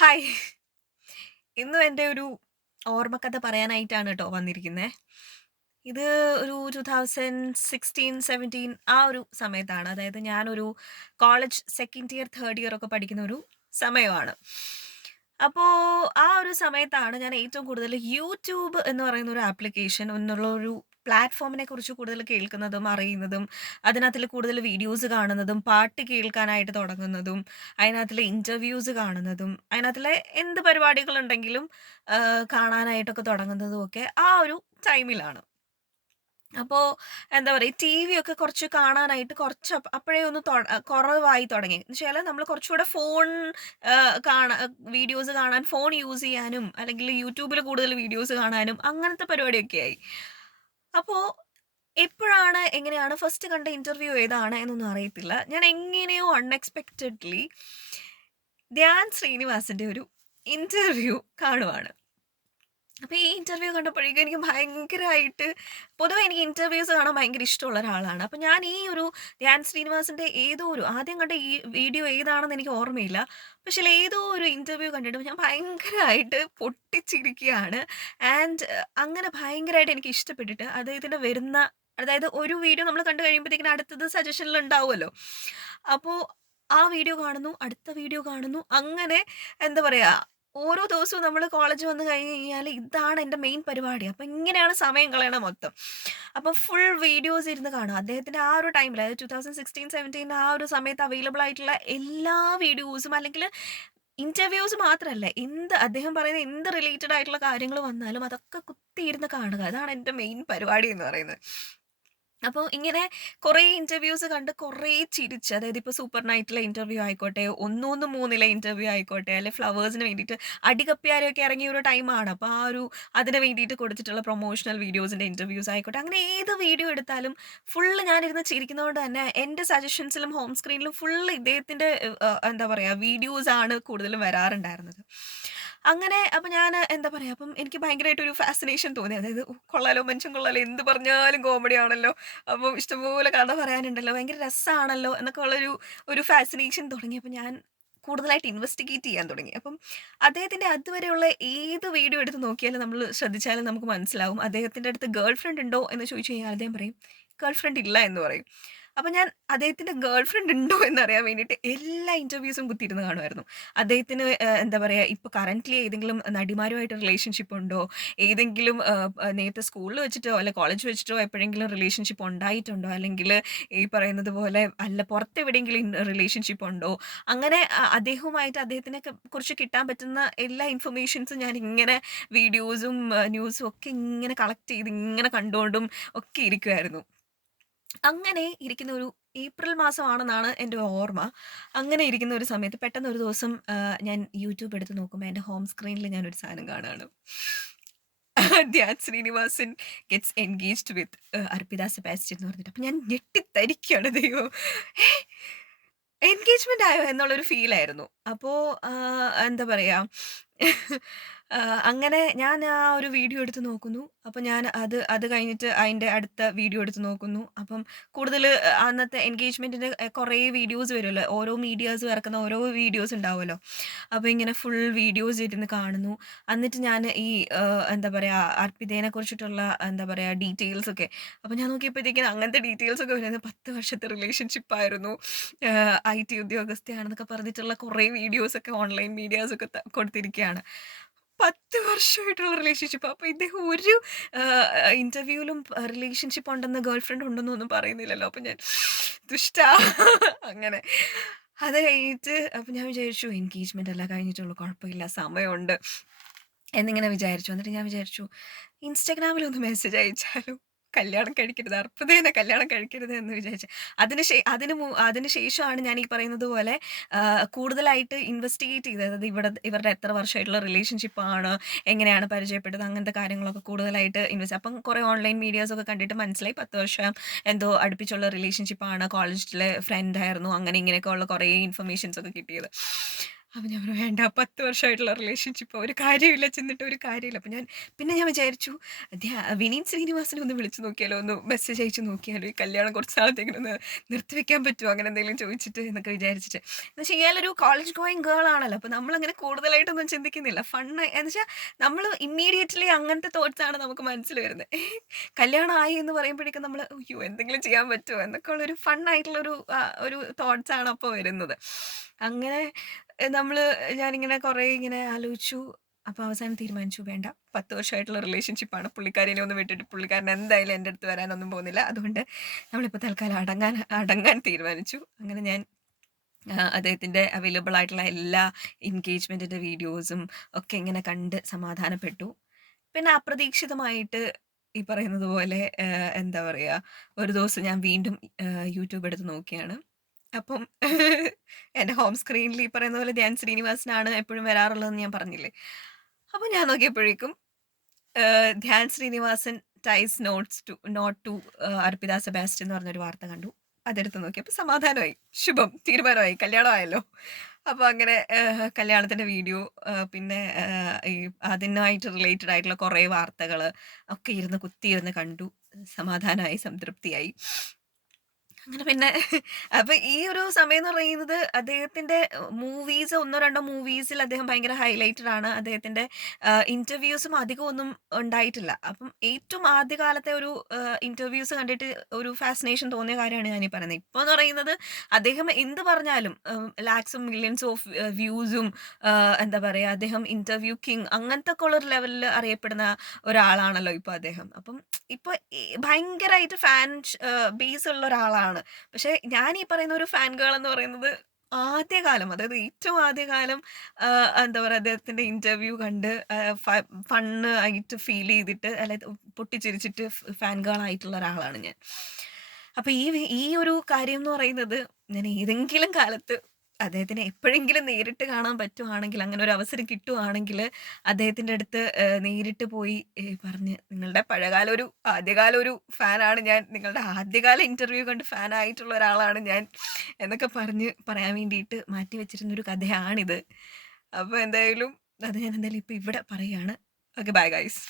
Hi! ഇന്നും എൻ്റെ ഒരു ഓർമ്മക്കഥ പറയാനായിട്ടാണ് ട്ടോ വന്നിരിക്കുന്നേ. ഇത് ഒരു 2016, 17 ആ ഒരു സമയത്താണ്. അതായത് ഞാനൊരു college second year, third year ഒക്കെ പഠിക്കുന്ന ഒരു സമയമാണ്. അപ്പോ ആ ഒരു സമയത്താണ് ഞാൻ ഏറ്റവും കൂടുതൽ യൂട്യൂബ് എന്ന് പറയുന്ന ഒരു ആപ്ലിക്കേഷൻ എന്നുള്ള ഒരു പ്ലാറ്റ്ഫോമിനെ കുറിച്ച് കൂടുതൽ കേൾക്കുന്നതും, അറിയുന്നതും, അതിനകത്തില് കൂടുതൽ വീഡിയോസ് കാണുന്നതും, പാട്ട് കേൾക്കാനായിട്ട് തുടങ്ങുന്നതും, അതിനകത്തിലെ ഇന്റർവ്യൂസ് കാണുന്നതും, അതിനകത്തിലെ എന്ത് പരിപാടികളുണ്ടെങ്കിലും കാണാനായിട്ടൊക്കെ തുടങ്ങുന്നതും ഒക്കെ ആ ഒരു ടൈമിലാണ്. അപ്പോ എന്താ പറയാ, ടിവിയൊക്കെ കുറച്ച് കാണാനായിട്ട് കുറച്ച് അപ്പഴേ ഒന്ന് കുറവായി തുടങ്ങി. എന്നുവെച്ചാല് നമ്മള് കുറച്ചുകൂടെ ഫോൺ കാണാ വീഡിയോസ് കാണാൻ ഫോൺ യൂസ് ചെയ്യാനും, അല്ലെങ്കിൽ യൂട്യൂബില് കൂടുതൽ വീഡിയോസ് കാണാനും അങ്ങനത്തെ പരിപാടിയൊക്കെ ആയി. അപ്പോ എപ്പോഴാണ്, എങ്ങനെയാണ് ഫസ്റ്റ് കണ്ട ഇന്റർവ്യൂ ഏതാണ് എന്നൊന്നും അറിയത്തില്ല. ഞാൻ എങ്ങനെയോ അൺഎക്സ്പെക്റ്റഡ്ലി ധ്യാൻ ശ്രീനിവാസന്റെ ഒരു ഇന്റർവ്യൂ കാണുവാണ്. അപ്പൊ ഈ ഇന്റർവ്യൂ കണ്ടപ്പോഴേക്കും എനിക്ക് ഭയങ്കരായിട്ട്, പൊതുവെ എനിക്ക് ഇന്റർവ്യൂസ് കാണാൻ ഭയങ്കര ഇഷ്ടമുള്ള ഒരാളാണ്. അപ്പൊ ഞാൻ ഈ ഒരു ധ്യാൻ ശ്രീനിവാസന്റെ ഏതോ ഒരു ആദ്യം കണ്ട ഈ വീഡിയോ ഏതാണെന്ന് എനിക്ക് ഓർമ്മയില്ല. പക്ഷേ ഏതോ ഒരു ഇന്റർവ്യൂ കണ്ടിട്ട് ഞാൻ ഭയങ്കരായിട്ട് പൊട്ടിച്ചിരിക്കുകയാണ്. ആൻഡ് അങ്ങനെ ഭയങ്കരമായിട്ട് എനിക്ക് ഇഷ്ടപ്പെട്ടിട്ട് അദ്ദേഹത്തിന്റെ വരുന്ന, അതായത് ഒരു വീഡിയോ നമ്മൾ കണ്ടു കഴിയുമ്പോഴത്തേക്കിനും അടുത്തത് സജഷനിൽ ഉണ്ടാവുമല്ലോ. അപ്പോ ആ വീഡിയോ കാണുന്നു, അടുത്ത വീഡിയോ കാണുന്നു. അങ്ങനെ എന്താ പറയാ, ഓരോ ദിവസവും നമ്മള് കോളേജ് വന്ന് കഴിഞ്ഞ് കഴിഞ്ഞാല് ഇതാണ് എന്റെ മെയിൻ പരിപാടി. അപ്പൊ ഇങ്ങനെയാണ് സമയം കളയണത് മൊത്തം. അപ്പൊ ഫുൾ വീഡിയോസ് ഇരുന്ന് കാണുക. അദ്ദേഹത്തിന്റെ ആ ഒരു ടൈമില്, അതായത് 2016, 17 ആ ഒരു സമയത്ത് അവൈലബിൾ ആയിട്ടുള്ള എല്ലാ വീഡിയോസും, അല്ലെങ്കിൽ ഇന്റർവ്യൂസ് മാത്രല്ല, എന്ത് അദ്ദേഹം പറയുന്ന എന്ത് റിലേറ്റഡ് ആയിട്ടുള്ള കാര്യങ്ങൾ വന്നാലും അതൊക്കെ കുത്തിയിരുന്ന് കാണുക. അതാണ് എന്റെ മെയിൻ പരിപാടി എന്ന് പറയുന്നത്. അപ്പോൾ ഇങ്ങനെ കുറേ ഇന്റർവ്യൂസ് കണ്ട് കുറേ ചിരിച്ച്, അതായത് ഇപ്പോൾ സൂപ്പർ നൈറ്റിലെ ഇന്റർവ്യൂ ആയിക്കോട്ടെ, 113ലെ ഇന്റർവ്യൂ ആയിക്കോട്ടെ, അല്ലെ ഫ്ലവേഴ്സിന് വേണ്ടിയിട്ട് അടികപ്പ്യാരൊക്കെ ഇറങ്ങിയ ഒരു ടൈമാണ്. അപ്പോൾ ആ ഒരു അതിന് വേണ്ടിയിട്ട് കൊടുത്തിട്ടുള്ള പ്രൊമോഷണൽ വീഡിയോസിന്റെ ഇന്റർവ്യൂസ് ആയിക്കോട്ടെ, അങ്ങനെ ഏത് വീഡിയോ എടുത്താലും ഫുള്ള് ഞാനിരുന്ന് ചിരിക്കുന്നതുകൊണ്ട് തന്നെ എൻ്റെ സജഷൻസിലും ഹോം സ്ക്രീനിലും ഫുള്ള് ഇദ്ദേഹത്തിന്റെ എന്താ പറയാ, വീഡിയോസ് ആണ് കൂടുതലും വരാറുണ്ടായിരുന്നത്. അങ്ങനെ അപ്പൊ ഞാൻ എന്താ പറയാ, അപ്പം എനിക്ക് ഭയങ്കരമായിട്ട് ഒരു ഫാസിനേഷൻ തോന്നി. അതായത് കൊള്ളാലോ, മനുഷ്യൻ കൊള്ളാലോ, എന്ത് പറഞ്ഞാലും കോമഡി ആണല്ലോ, അപ്പം ഇഷ്ടംപോലെ കഥ പറയാനുണ്ടല്ലോ, ഭയങ്കര രസാണല്ലോ എന്നൊക്കെ ഉള്ളൊരു ഒരു ഫാസിനേഷൻ തുടങ്ങിയപ്പോൾ ഞാൻ കൂടുതലായിട്ട് ഇൻവെസ്റ്റിഗേറ്റ് ചെയ്യാൻ തുടങ്ങി. അപ്പം അദ്ദേഹത്തിന്റെ അതുവരെയുള്ള ഏത് വീഡിയോ എടുത്ത് നോക്കിയാലും നമ്മൾ ശ്രദ്ധിച്ചാലും നമുക്ക് മനസ്സിലാവും. അദ്ദേഹത്തിന്റെ അടുത്ത് ഗേൾ ഫ്രണ്ട് ഉണ്ടോ എന്ന് ചോദിച്ചു കഴിഞ്ഞാൽ അദ്ദേഹം പറയും, ഗേൾ ഫ്രണ്ട് ഇല്ല എന്ന് പറയും. അപ്പൊ ഞാൻ അദ്ദേഹത്തിന്റെ ഗേൾ ഫ്രണ്ട് ഉണ്ടോ എന്നറിയാൻ വേണ്ടിയിട്ട് എല്ലാ ഇന്റർവ്യൂസും കുത്തിയിരുന്ന് കാണുമായിരുന്നു. അദ്ദേഹത്തിന് എന്താ പറയാ, ഇപ്പൊ കറന്റ്ലി ഏതെങ്കിലും നടിമാരുമായിട്ട് റിലേഷൻഷിപ്പ് ഉണ്ടോ? ഏതെങ്കിലും നേരത്തെ സ്കൂളിൽ വെച്ചിട്ടോ അല്ലെ കോളേജ് വെച്ചിട്ടോ എപ്പോഴെങ്കിലും റിലേഷൻഷിപ്പ് ഉണ്ടായിട്ടുണ്ടോ? അല്ലെങ്കിൽ ഈ പറയുന്നത് പോലെ അല്ല പുറത്തെവിടെയെങ്കിലും റിലേഷൻഷിപ്പ് ഉണ്ടോ? അങ്ങനെ അദ്ദേഹവുമായിട്ട് അദ്ദേഹത്തിനെ കുറിച്ച് കിട്ടാൻ പറ്റുന്ന എല്ലാ ഇൻഫർമേഷൻസും ഞാൻ ഇങ്ങനെ വീഡിയോസും ന്യൂസും ഒക്കെ ഇങ്ങനെ കളക്ട് ചെയ്ത് ഇങ്ങനെ കണ്ടുകൊണ്ടും ഒക്കെ ഇരിക്കുമായിരുന്നു. അങ്ങനെ ഇരിക്കുന്ന ഒരു ഏപ്രിൽ മാസമാണെന്നാണ് എൻ്റെ ഓർമ്മ. അങ്ങനെ ഇരിക്കുന്ന ഒരു സമയത്ത് പെട്ടെന്ന് ഒരു ദിവസം ഞാൻ യൂട്യൂബ് എടുത്ത് നോക്കുമ്പോ എൻ്റെ ഹോം സ്ക്രീനിൽ ഞാനൊരു സാധനം കാണുകയാണ്. Dhyan Sreenivasan gets engaged with Arpitha Sebastian എന്ന് പറഞ്ഞിട്ട്. അപ്പൊ ഞാൻ ഞെട്ടിത്തരിക്കുകയാണ് ദൈവം. ഏഹ്! എൻഗേജ്മെന്റ് ആയോ എന്നുള്ളൊരു ഫീലായിരുന്നു. അപ്പോ എന്താ പറയാ, അങ്ങനെ ഞാൻ ആ ഒരു വീഡിയോ എടുത്ത് നോക്കുന്നു. അപ്പൊ ഞാൻ അത് അത് കഴിഞ്ഞിട്ട് അതിന്റെ അടുത്ത വീഡിയോ എടുത്ത് നോക്കുന്നു. അപ്പം കൂടുതല് അന്നത്തെ എൻഗേജ്മെന്റിന്റെ കുറേ വീഡിയോസ് വരുമല്ലോ. ഓരോ മീഡിയാസും ഇറക്കുന്ന ഓരോ വീഡിയോസ് ഉണ്ടാവുമല്ലോ. അപ്പൊ ഇങ്ങനെ ഫുൾ വീഡിയോസ് ഇരുന്ന് കാണുന്നു. എന്നിട്ട് ഞാൻ ഈ എന്താ പറയാ, അർപ്പിതേനെ കുറിച്ചിട്ടുള്ള എന്താ പറയാ ഡീറ്റെയിൽസ് ഒക്കെ, അപ്പൊ ഞാൻ നോക്കിയപ്പോഴത്തേക്കും അങ്ങനത്തെ ഡീറ്റെയിൽസ് ഒക്കെ വരുന്നത് 10 വർഷത്തെ റിലേഷൻഷിപ്പ് ആയിരുന്നു. ഐടി ഉദ്യോഗസ്ഥയാണെന്നൊക്കെ പറഞ്ഞിട്ടുള്ള കുറേ വീഡിയോസൊക്കെ ഓൺലൈൻ മീഡിയാസൊക്കെ കൊടുത്തിരിക്കുകയാണ്. 10 വർഷമായിട്ടുള്ള റിലേഷൻഷിപ്പ്. അപ്പൊ ഇദ്ദേഹം ഒരു ഇന്റർവ്യൂവിലും റിലേഷൻഷിപ്പ് ഉണ്ടെന്ന്, ഗേൾ ഫ്രണ്ട് ഉണ്ടെന്നോ ഒന്നും പറയുന്നില്ലല്ലോ. അപ്പൊ ഞാൻ ദുഷ്ടാ അങ്ങനെ. അത് കഴിഞ്ഞിട്ട് അപ്പൊ ഞാൻ വിചാരിച്ചു എൻഗേജ്മെന്റ് അല്ല കഴിഞ്ഞിട്ടുള്ളൂ, കുഴപ്പമില്ല, സമയമുണ്ട് എന്നിങ്ങനെ വിചാരിച്ചു. എന്നിട്ട് ഞാൻ വിചാരിച്ചു ഇൻസ്റ്റാഗ്രാമിൽ ഒന്ന് മെസ്സേജ് അയച്ചാലോ? കല്യാണം കഴിക്കരുത്, അർപ്പിതേനെ കല്യാണം കഴിക്കരുത് എന്ന് വിചാരിച്ചു. അതിന് ശേഷമാണ് ഞാൻ ഈ പറയുന്നത് പോലെ കൂടുതലായിട്ട് ഇൻവെസ്റ്റിഗേറ്റ് ചെയ്തത്. അതായത് ഇവരുടെ എത്ര വർഷമായിട്ടുള്ള റിലേഷൻഷിപ്പ് ആണ്, എങ്ങനെയാണ് പരിചയപ്പെട്ടത്, അങ്ങനത്തെ കാര്യങ്ങളൊക്കെ കൂടുതലായിട്ട് അപ്പം കുറേ ഓൺലൈൻ വീഡിയോസൊക്കെ കണ്ടിട്ട് മനസ്സിലായി 10 വർഷം എന്തോ അടുപ്പിച്ചുള്ള റിലേഷൻഷിപ്പ് ആണ്, കോളേജിലെ ഫ്രണ്ട് ആയിരുന്നു, അങ്ങനെ ഇങ്ങനെയൊക്കെ ഉള്ള കുറേ ഇൻഫർമേഷൻസ് ഒക്കെ കിട്ടിയത്. അപ്പൊ ഞാൻ പറഞ്ഞു, "വേണ്ട 10 വർഷമായിട്ടുള്ള റിലേഷൻഷിപ്പ് ഒരു കാര്യമില്ല, ചെന്നിട്ട് ഒരു കാര്യമില്ല." പിന്നെ ഞാൻ വിചാരിച്ചു, വിനീത് ശ്രീനിവാസനെ ഒന്ന് വിളിച്ച് നോക്കിയാലോ, ഒന്ന് മെസ്സേജ് അയച്ച് നോക്കിയാലോ, ഈ കല്യാണം കുറച്ച് നാളത്തേക്കിനൊന്ന് നിർത്തിവെക്കാൻ പറ്റുമോ അങ്ങനെ എന്തെങ്കിലും ചോദിച്ചിട്ട് എന്നൊക്കെ വിചാരിച്ചിട്ട്. എന്ന് വെച്ചാൽ ഇയാളൊരു കോളേജ് ഗോയിങ് ഗേൾ ആണല്ലോ. അപ്പൊ നമ്മളങ്ങനെ കൂടുതലായിട്ടൊന്നും ചിന്തിക്കുന്നില്ല. എന്ന് വെച്ചാൽ നമ്മൾ ഇമ്മീഡിയറ്റ്ലി അങ്ങനത്തെ തോട്ട്സ് ആണ് നമുക്ക് മനസ്സിൽ വരുന്നത്. കല്യാണം ആയി എന്ന് പറയുമ്പോഴേക്കും നമ്മൾ അയ്യോ എന്തെങ്കിലും ചെയ്യാൻ പറ്റുമോ എന്നൊക്കെ ഉള്ളൊരു ഫൺ ആയിട്ടുള്ളൊരു ഒരു തോട്ട്സ് ആണ് അപ്പോൾ വരുന്നത്. അങ്ങനെ നമ്മള് ഞാനിങ്ങനെ കുറേ ഇങ്ങനെ ആലോചിച്ചു. അപ്പൊ അവസാനം തീരുമാനിച്ചു വേണ്ട. 10 വർഷമായിട്ടുള്ള റിലേഷൻഷിപ്പാണ്. പുള്ളിക്കാരിനെ ഒന്ന് വിട്ടിട്ട് പുള്ളിക്കാരൻ എന്തായാലും എൻ്റെ അടുത്ത് വരാനൊന്നും പോകുന്നില്ല. അതുകൊണ്ട് നമ്മളിപ്പോ തൽക്കാലം അടങ്ങാൻ തീരുമാനിച്ചു. അങ്ങനെ ഞാൻ അദ്ദേഹത്തിൻ്റെ അവൈലബിൾ ആയിട്ടുള്ള എല്ലാ എൻഗേജ്മെന്റിന്റെ വീഡിയോസും ഒക്കെ ഇങ്ങനെ കണ്ട് സമാധാനപ്പെട്ടു. പിന്നെ അപ്രതീക്ഷിതമായിട്ട് ഈ പറയുന്നത് പോലെ എന്താ പറയാ, ഒരു ദിവസം ഞാൻ വീണ്ടും യൂട്യൂബ് എടുത്ത് നോക്കിയാണ്. അപ്പം എന്റെ ഹോം സ്ക്രീനിൽ ഈ പറയുന്ന പോലെ ധ്യാൻ ശ്രീനിവാസനാണ് എപ്പോഴും വരാറുള്ളതെന്ന് ഞാൻ പറഞ്ഞില്ലേ. അപ്പൊ ഞാൻ നോക്കിയപ്പോഴേക്കും Dhyan Sreenivasan ties knot to Arpitha Sebastian എന്ന് പറഞ്ഞൊരു വാർത്ത കണ്ടു. അതെടുത്ത് നോക്കിയപ്പോൾ സമാധാനമായി. ശുഭം തീരുമാനമായി. കല്യാണമായല്ലോ. അപ്പൊ അങ്ങനെ കല്യാണത്തിന്റെ വീഡിയോ പിന്നെ ഈ അതിനായിട്ട് റിലേറ്റഡ് ആയിട്ടുള്ള കുറേ വാർത്തകള് ഒക്കെ കുത്തിയിരുന്ന് കണ്ടു. സമാധാനമായി, സംതൃപ്തിയായി. അങ്ങനെ പിന്നെ അപ്പൊ ഈ ഒരു സമയം എന്ന് പറയുന്നത് അദ്ദേഹത്തിന്റെ മൂവീസ് ഒന്നോ രണ്ടോ മൂവീസിൽ അദ്ദേഹം ഭയങ്കര ഹൈലൈറ്റഡ് ആണ്. അദ്ദേഹത്തിന്റെ ഇന്റർവ്യൂസും അധികം ഒന്നും ഉണ്ടായിട്ടില്ല. അപ്പം ഏറ്റവും ആദ്യകാലത്തെ ഒരു ഇന്റർവ്യൂസ് കണ്ടിട്ട് ഒരു ഫാസിനേഷൻ തോന്നിയ കാര്യമാണ് ഞാനീ പറയുന്നത്. ഇപ്പൊ എന്ന് പറയുന്നത് അദ്ദേഹം എന്ത് പറഞ്ഞാലും ലാക്സും മില്യൺസും ഓഫ് വ്യൂസും എന്താ പറയാ, അദ്ദേഹം ഇന്റർവ്യൂ കിങ് അങ്ങനത്തെ ഒക്കെ ഉള്ള ഒരു ലെവലിൽ അറിയപ്പെടുന്ന ഒരാളാണല്ലോ ഇപ്പൊ അദ്ദേഹം. അപ്പം ഇപ്പൊ ഭയങ്കരായിട്ട് ബേസ് ഉള്ള ഒരാളാണ്. പക്ഷെ ഞാൻ ഈ പറയുന്ന ഒരു ഫാൻ ഗേൾ എന്ന് പറയുന്നത് ആദ്യകാലം, അതായത് ഏറ്റവും ആദ്യകാലം എന്താ പറയാ, അദ്ദേഹത്തിന്റെ ഇന്റർവ്യൂ കണ്ട് ഫണ്ണ് ആയിട്ട് ഫീൽ ചെയ്തിട്ട് അല്ലാതെ പൊട്ടിച്ചിരിച്ചിട്ട് ഫാൻ ഗേൾ ആയിട്ടുള്ള ഒരാളാണ് ഞാൻ. അപ്പൊ ഈ ഒരു കാര്യം എന്ന് പറയുന്നത് ഞാൻ ഏതെങ്കിലും കാലത്ത് അദ്ദേഹത്തിനെ എപ്പോഴെങ്കിലും നേരിട്ട് കാണാൻ പറ്റുവാണെങ്കിൽ, അങ്ങനെ ഒരു അവസരം കിട്ടുവാണെങ്കിൽ അദ്ദേഹത്തിന്റെ അടുത്ത് നേരിട്ട് പോയി പറഞ്ഞ് നിങ്ങളുടെ ആദ്യകാല ഒരു ഫാനാണ് ഞാൻ, നിങ്ങളുടെ ആദ്യകാല ഇന്റർവ്യൂ കണ്ട് ഫാൻ ആയിട്ടുള്ള ഒരാളാണ് ഞാൻ എന്നൊക്കെ പറയാൻ വേണ്ടിയിട്ട് മാറ്റി വെച്ചിരുന്ന ഒരു കഥയാണിത്. അപ്പൊ എന്തായാലും അത് ഞാൻ എന്തായാലും ഇപ്പൊ ഇവിടെ പറയാണ്. Okay, bye guys.